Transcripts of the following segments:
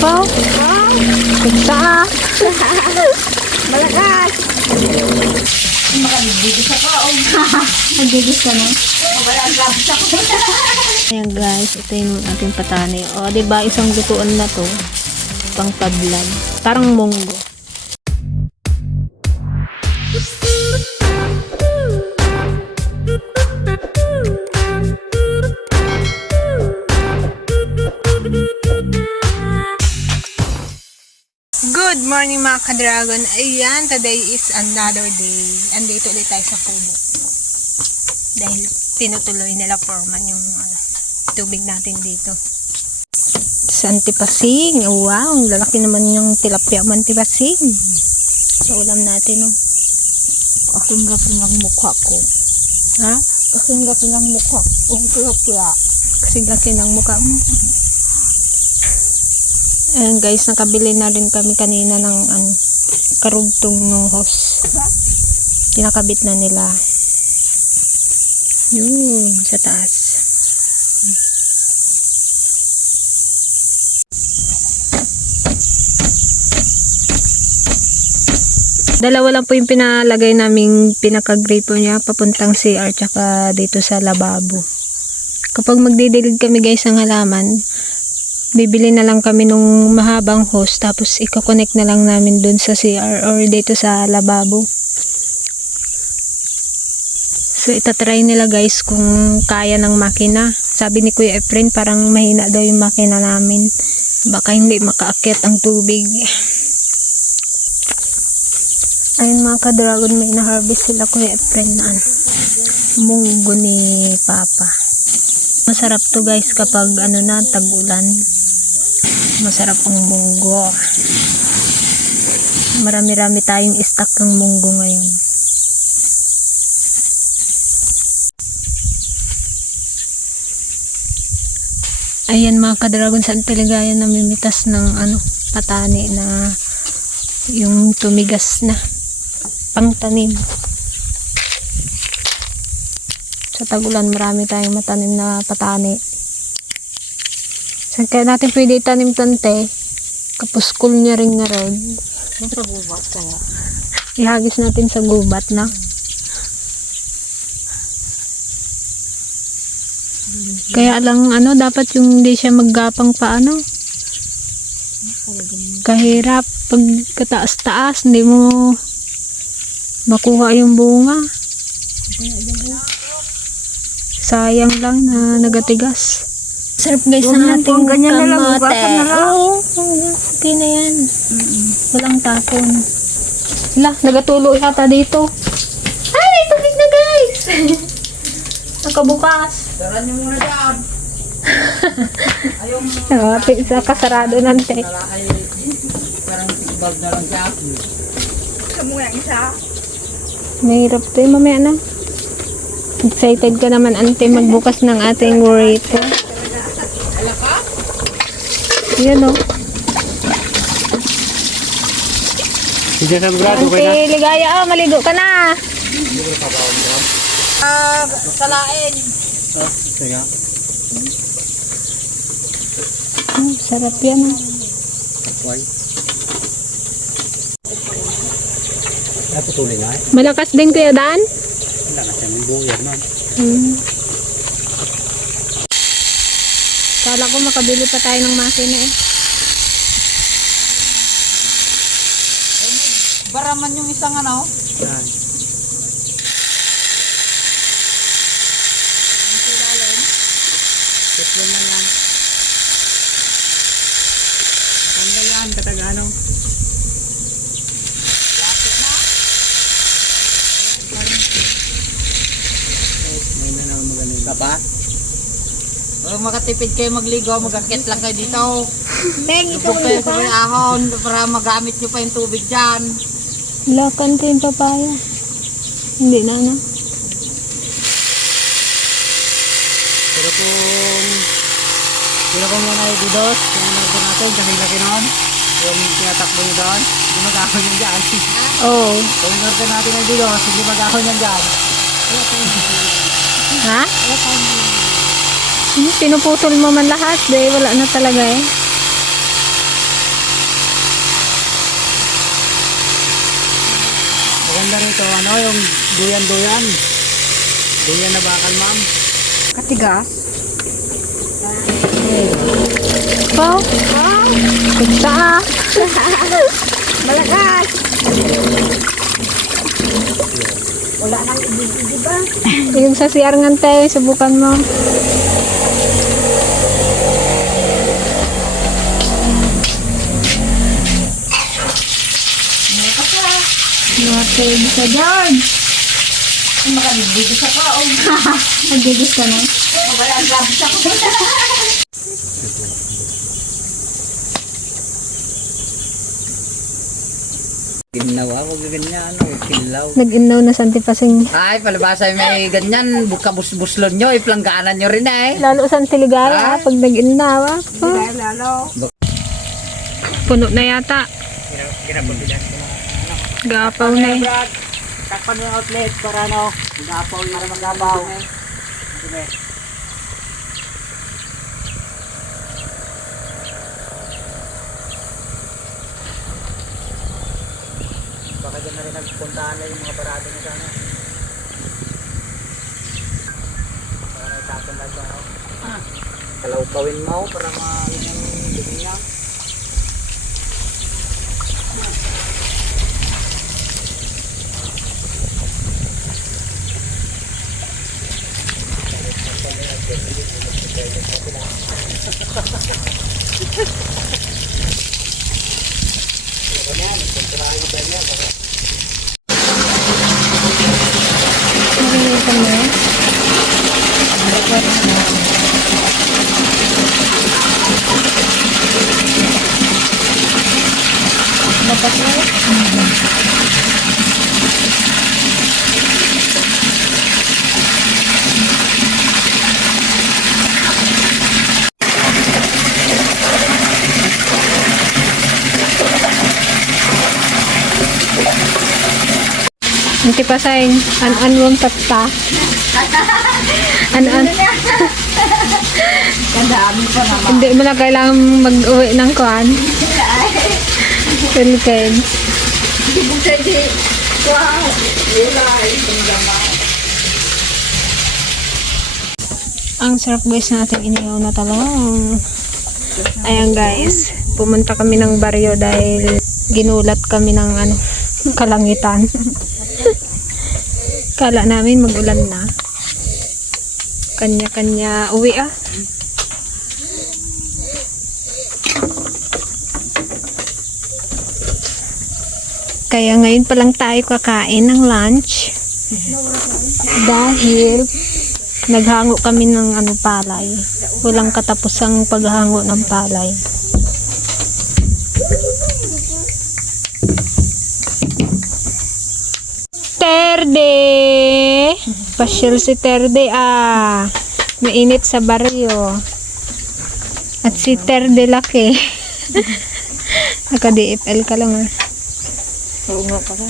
Pa? Pizza. Malakas! Nagigis ka na. Ayan guys, ito yung ating patani. O, di ba isang lutuan na to? Pang tablad. Parang munggo. Good morning mga ka-dragon. Ayan, today is another day. Andito ulit tayo sa kubo. Dahil tinutuloy nila foreman yung ano, tubig natin dito. Sa antipasing. Wow, ang lalaki naman yung tilapia mo antipasing. Sa ulam natin. Oh. Kasing gapi ng mukha ko. Ha? Kasing gapi ng mukha. Ang kaya Kasi laki ng mukha mo. Ayan guys, nakabili na rin kami kanina ng ano, karugtong ng hose. Kinakabit na nila. Yun, sa taas. Dalawa lang po yung pinalagay naming pinaka-grape niya papuntang CR tsaka dito sa lababo. Kapag magdidilig kami guys ng halaman, bibili na lang kami nung mahabang hose tapos iko-connect na lang namin dun sa CR or dito sa lababo. So itatry nila guys kung kaya ng makina. Sabi ni Kuya Efren parang mahina daw yung makina namin. Baka hindi makaakyat ang tubig. Ayun mga ka-dragon may na-harvest sila Kuya Efren na ano, munggo ni Papa. Masarap to guys kapag ano na tag-ulan. Masarap ang munggo. Marami-rami tayong stock ng munggo ngayon. Ayan mga ka-dragon saan talaga yan namimitas ng ano patani na yung tumigas na pangtanim. Sa tagulan marami tayong matanim na patani. Saan kaya natin pwede itanim tante? Kapuskol niya rin nga rin. Ang pagubat kaya. Ihagis natin sa gubat na. Kaya lang ano, dapat yung hindi siya maggapang pa ano. Kahirap. Pag kataas-taas, hindi mo makuha yung bunga. Sayang lang na nagatigas. Sarap guys Huwag ng lang po, ating ganyan na lang, kamote. hugasan na lang. Oo, okay na yan. Walang tapon. Wala, nagatulo yata dito. Ay, may tubig na guys! Nakabukas. Daran niyo muna dyan. Ayaw mo Ah, pizza kasarado nante. na ay parang tigbag na lang siya. Sa muna isa. Mahirap to eh, mamaya na. Excited ka naman ante magbukas ng ating burrito. Yan o. Hindi sa grado Ante, ligaya ah, maligo ka na. Ah, salain. Sige. Hmm, sarap yan ah. Why? Naputuloy na eh. Malakas din kuya Dan? Wala na siya ng buyan man. Hmm. Kala ko makabili pa tayo ng makina eh. Baraman yung isang ano. Yan. Teslon lang yan. Nakanda yan, katagano. Ngayon na naman magaling. Kapa? Huwag makatipid kayo magligo, magakit lang kayo dito. Beng, Huwag kayo sa may ahon para magamit nyo pa yung tubig dyan. Lakan ko yung papaya. Hindi na na. Pero kung pero kung yan ay didos, kung nandun natin, kasi laki noon, yung tinatakbo nyo doon, hindi mag-ahon yan dyan. Oo. Kung nandun natin ay didos, hindi mag-ahon yan dyan. Ha? Hmm, Hmm, pinuputol mo man lahat, dahil wala na talaga eh. Maganda rito, ano yung duyan-duyan. Duyan na bakal, ma'am. Katigas. Wow. Wow. Kunta. Malakas. Wala nang ibig, di ah. ba? yung sa CR nga subukan mo. Natin sa dyan. Makaliligis ako. Oh. Nagigis ka na. Wala ang labis ako. Ginawa ko ganyan, ano, kilaw. Nag-inaw na sa antipasing. Ay, palibasa may ganyan, buka bus-buslon nyo, iplangganan nyo rin eh. Lalo sa antiligara, pag nag-inaw. ah. Puno na yata. Gapaw na eh. Takpan mo yung outlet para ano, mag-apaw yung para mag-apaw. Sige. Baka dyan na rin nagpuntahan na yung mga barado nyo sana. Baka naitapon lang dyan. oh. Kalawkawin mo para ma-alin yung dumi niya. Nalinisan mo yan? Dapat na Hindi pa sayang an-an mong tatta. An-an. Hindi mo na kailangan mag-uwi ng kuan. Philippines. Ang sarap guys natin inihaw na talong. Ayan guys, pumunta kami ng baryo dahil ginulat kami ng ano, kalangitan. Kala namin magulan na. Kanya-kanya uwi ah. Kaya ngayon pa lang tayo kakain ng lunch. Dahil naghango kami ng ano palay. Walang katapusang paghango ng palay. Terde! Pasyal si Terde ah. Mainit sa baryo. At si Terde laki. Naka-DFL ka lang ah. Oo nga pala.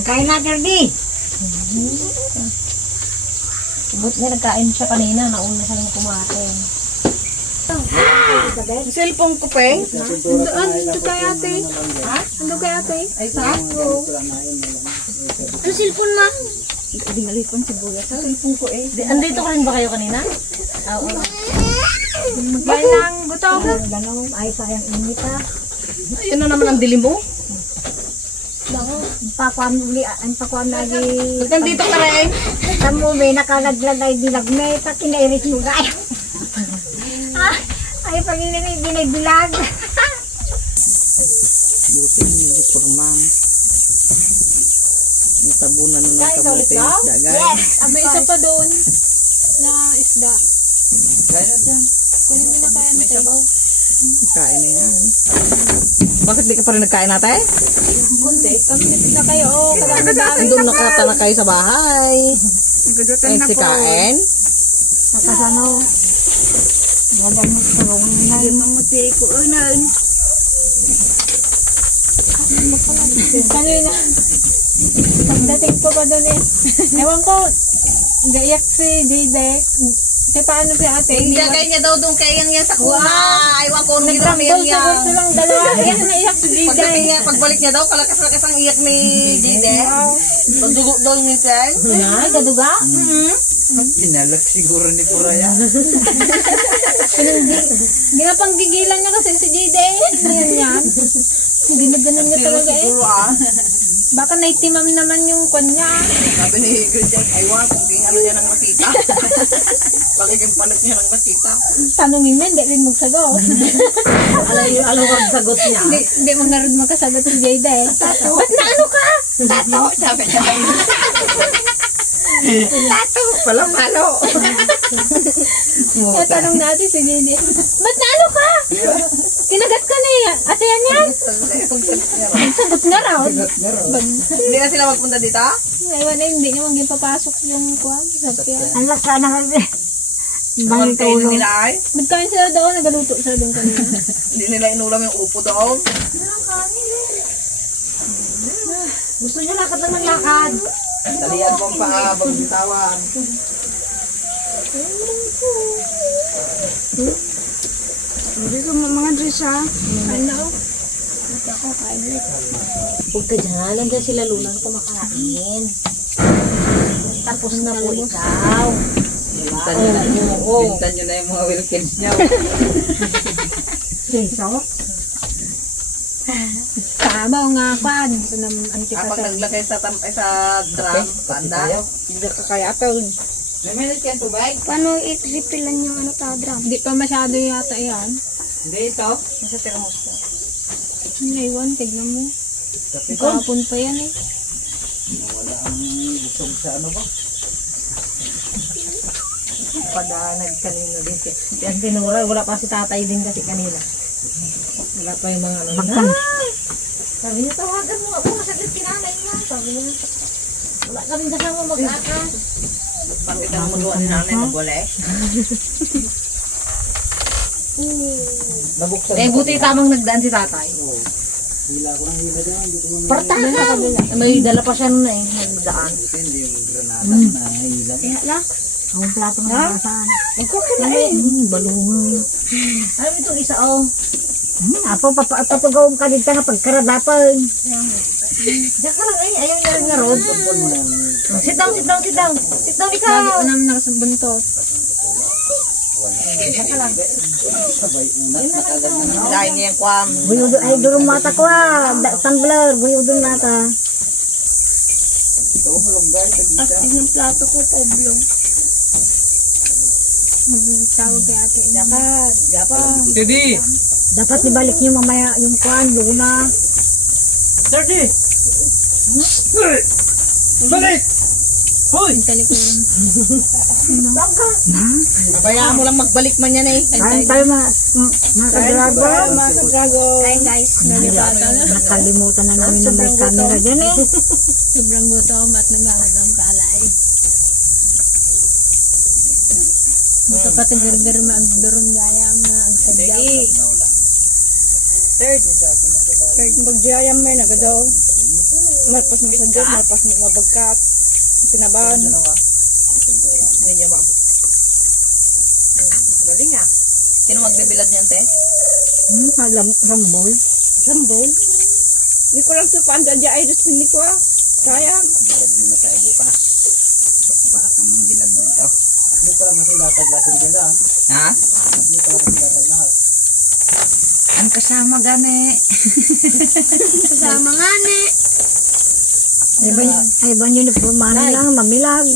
Kain na, Derby. But na nagkain siya kanina, nauna siya nang kumain. Cellphone ko pa eh. Ando, ando kay ate. Ha? Ando kay ate. Ay, sakto. Ano cellphone ma? Dinalipon si Buya sa cellphone ko eh. Andito ka rin ba kayo kanina? Oo. Magkain ng gutom. Ganun, ay sayang init ha. Ayun na naman ang dilim mo. Pakuan uli, ang pakuan lagi. Nandito ka rin. Sa mo, may nakalaglag ay bilag. May pakinairis mo gaya. Ah, ay binagbilag. Buti hindi kurman. Yung tabunan na ng kabuti. Isda, guys. Ah, may isa pa doon na isda. Kaya na dyan. Kunin mo na kaya May sabaw. Kain na yan. Bakit di ka pa rin nagkain natin? Kunti. Kami na kayo. Oh, kadami-dami. Andun nakata na kayo sa bahay. Ayun si Kain. Nakasano. Wagan mo tulong na. Hindi mamuti ko unan. Kanina. Pagdating ko pa doon eh. Ewan ko, gaiyak si Dide. Eh, paano si ate? Hindi kaya niya daw doon kaya yan sa kuna. Aywan ko nung Nagtanggol niya. sa gusto lang dalawa. Ayan, naiyak si Jida. Pagdating niya, pagbalik niya daw, kalakas-lakas ang iyak ni Jide. Pagdugo daw ni Tay. Ay, gaduga? Pinalak siguro ni Puraya. Ginapanggigilan niya kasi si Jida eh. Yan yan. Ginaganon niya talaga eh. Siguro ah. Baka naitimam naman yung kwan niya. Sabi ni Gretchen, aywan kung king ano niya nang nakita. Pagiging palit niya nang nakita. Tanungin niya, hindi rin magsagot. Alay, alam ko ang sagot niya. Hindi, hindi mo na rin magkasagot si Jada eh. Ba't na ano ka? Tato, sabi niya. Tato, palo-palo. Kaya tanong natin si Jada. Ba't na ano ka? Kinagat ka na eh. Ate yan yan. Sagot nga raw. Hindi na sila magpunta dito? Ewan na, hindi niya maging papasok yung yan. Ang lasa na kasi. Kayo tulong. nila ay. Magkain sila doon, nagaluto sila doon kanina. Hindi nila inulam yung upo doon. Gusto niyo lakad naman lakad. Talian mo ang paa, bagbitawan. Hindi ko mga dress ha. Kain na ako. Ako, kain ulit. Huwag ka dyan. Nandiyan sila lulang kumakain. Tapos na po ikaw. Bintan na. Bintan niyo na yung mga Wilkins niyo. Keso? O nga kwan. Ito na Kapag antipasa. naglagay sa, tam, ay, sa drum, banda. Hindi ka kaya ito. May minute kayo tubig? Paano i-refilan yung ano ta drum? Hindi pa masyado yata yan. Hindi ito. Nasa termos na. Naiwan, tignan mo. Kahapon pa yan eh. Wala ang busog sa ano ba? Padanag kanina din si Yan tinura, wala pa si tatay din kasi kanina. Wala pa yung mga ano. Magkan. Sabi niya, tawagan mo ako, masakit kinanay niya. Sabi niya, wala kaming kasama mag-akas. Bakit ka magawa ni nanay magwala eh? Nabuksan Eh, buti tamang nagdaan si tatay. Hila ko ng hila dyan. Partakan! May dala pa siya nun eh, nagdaan. Buti hindi yung granada na hila. Kaya na. Ang plato ng kakasan. Hmm, balungan. Ano itong isa oh? Hmm, apo, papatugawang ka dito nga pagkaradapan. Diyan ka lang eh, ayaw niya rin nga rod. Sit down, sit down, sit down. Sit down Lagi ikaw. unam na sa buntot. Diyan ka lang. Na na Dahil niya yung kwam. Guyudo, ay durong mata ko ah. Tumbler, guyudo mata. Astig ng plato ko, oblong. Magtawag kay ate. Dapat, dapat. Dedi! Dapat ibalik niyo mamaya yung kwan, doon na. Thirty! Balik! Hoy! Yung talikuran. Bayaan mo lang magbalik man yan eh. Kain tayo mga, mga ka-driver. Kain guys. Nalipatan na. Nakalimutan na namin na may camera dyan eh. Sobrang gutom at naghangat ng palay. Magkapatigar-gar magduron gaya ang mga agsadyaw. Third. Third magjayam may nagadaw. Marpas mo sa Diyos, marpas mo mabagkat. Pinabahan. Hindi niya maabot. Galing ah. Sino magbibilad niyan, te? Hmm, alam, rambol. Sambol. Hindi ko lang tupaan dyan dyan ay hindi ko ah. Kaya. Bilad muna tayo bukas. Baka ng bilad nito. Hindi pala masilatag lahat yung bilad. Ha? Hindi pala masilatag lahat. Ang kasama gani. Kasama nga ni. Ay ba, ay ba yun, pumanan lang, mamilag.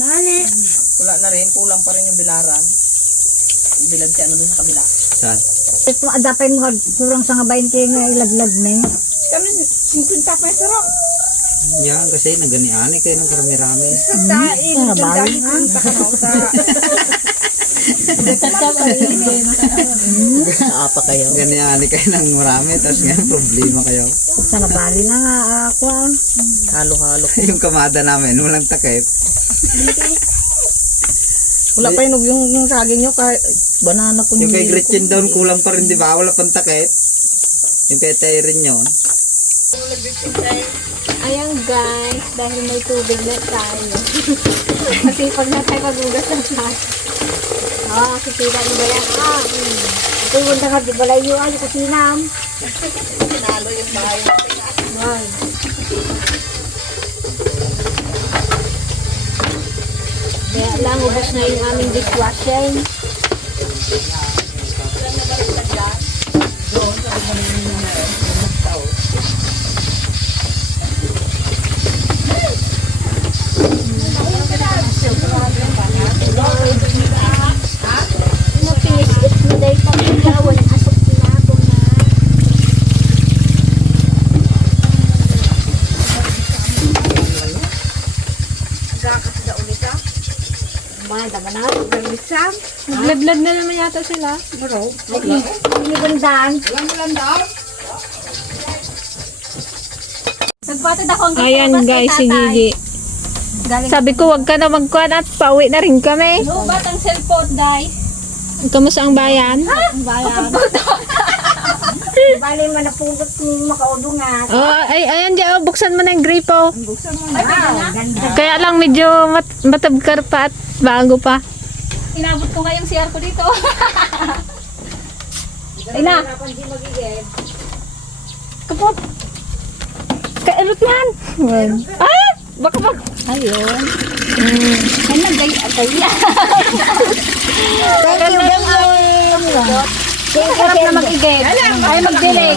Wala na rin. Kulang pa rin yung bilaran. Bilad si ano dun sa kabila. Saan? Ito, adapay mo, kurang sa nga 20 nga ilaglag na eh. Kami 50 peso ro. Yan kasi naganiani kayo ng karami-rami. Sa tain. Ano ba? Sa kanaw sa. Apa kayo? Ganiani kayo ng marami. Tapos ngayon problema kayo. Sa nabali na nga ako. ah. Halo-halo. yung kamada namin, walang takip. Wala pa yung, yung, yung saging nyo kahit banana po Yung kay Gretchen down, kulang pa rin, di ba? Wala pang takip. Yung kay Tyrin yun. Ayan guys, dahil may tubig na tayo. Kasi pag na tayo pagugas ng plato. Ah, kusina ni Bayan. Ah, ito yung wanda nga di balayo. Ay, kusina. Sinalo yung bahay. Ay. Kaya lang, ubos na yung aming dishwashing. Nagladlad na naman yata sila. Bro. Ay, inibandaan. Alam mo lang daw? Nagpatid ako ang Ayan guys, si Gigi. Galing Sabi ko, wag ka na magkuhan at pauwi na rin kami. No, ba't ang cellphone, day? Kamusta ang bayan? Ang bayan. Bali man na pugot kung makaudungat. Oh, ay, ayan dyan, oh, buksan mo na yung gripo. Wow, ganda. Kaya lang medyo mat matabkar pa at bago pa. Inabot ko nga yung CR ko dito. Ay na. Kapot! Kailot yan! Ah! Baka bak... Ayun. Mm. Ay na, day. Atay na. Thank you, Thank you, Sir mag-igay. Ay, mag-delay.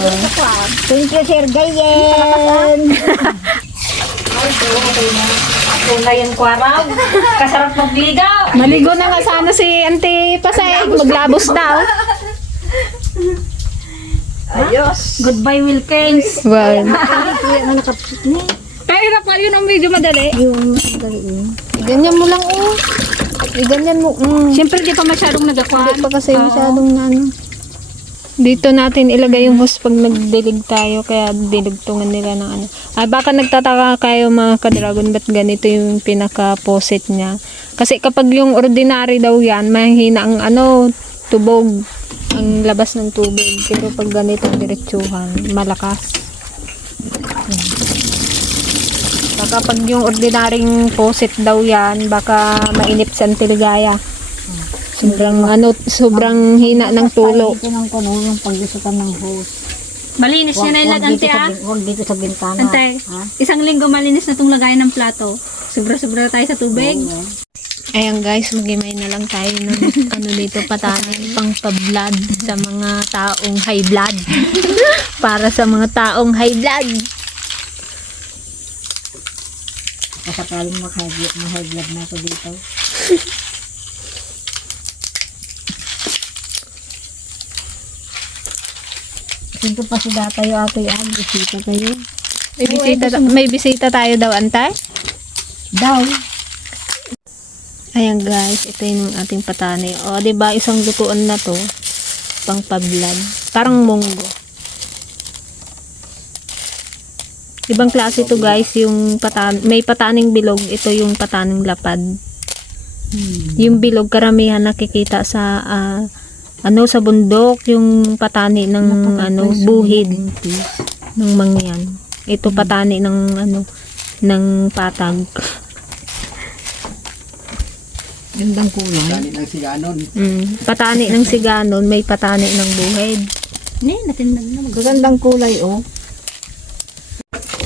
Thank you, Sir Gayen. Ako na yung kwaraw. Kasarap magligaw. Maligo na nga sana si Auntie Pasay. Maglabos daw. Ayos. Goodbye, Wilkins. Well, kahirap pa yun ang video madali. Yung dali. Ganyan mo lang, oh. Eh, ganyan mo. Mm. Siyempre, di pa masyadong nagakwan. Hindi pa kasi masyadong na, ano. Dito natin ilagay yung hose pag nagdilig tayo, kaya dinugtungan nila ng ano. Ay, baka nagtataka kayo mga ka-dragon, ba't ganito yung pinaka-posit niya. Kasi kapag yung ordinary daw yan, mahina ang ano, tubog, ang labas ng tubig. Pero pag ganito diretsuhan, malakas. Baka pag yung ordinaryong posit daw yan, baka mainip sa antiligaya. Sobrang ano, sobrang hina ng tulo. Kuno, yung paglusutan ng hose. Malinis yan na dito sa, ah. bin- huwag dito sa bintana. Ante, Ha? isang linggo malinis na itong lagayan ng plato. Sobra-sobra tayo sa tubig. Ayan guys, magimay na lang tayo ng ano dito patanin pang pa-blood sa mga taong high blood. Para sa mga taong high blood. Kasakaling makahagip, mahaglag na ako dito. Siyempre pa sila tayo ato yan, bisita tayo. May bisita, may bisita tayo daw, antay. Daw. Ayan guys, ito yung ating patani. O, ba isang lutuan na to, pang pa-blood. Parang munggo. Ibang klase to guys, yung patan may pataning bilog, ito yung pataning lapad. Yung bilog karamihan nakikita sa ah, ano sa bundok, yung patani ng ano buhid ng mangyan. Ito patani ng ano ng patag. Gandang kulay. Dali ng siganon. Mm, patani ng siganon, may patani ng buhid. Ne, natindag na. Mag- Gandang kulay, oh.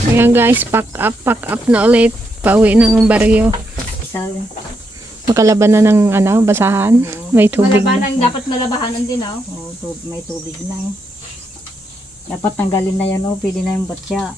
Ayan guys, pack up, pack up na ulit. Pauwi ng baryo. Isa, Makalaban na ng ano, basahan. May tubig na. Malabanan, dapat malabahanan din oh. oh, tub- may tubig na eh. Dapat tanggalin na yan, oh. Pwede na yung batya.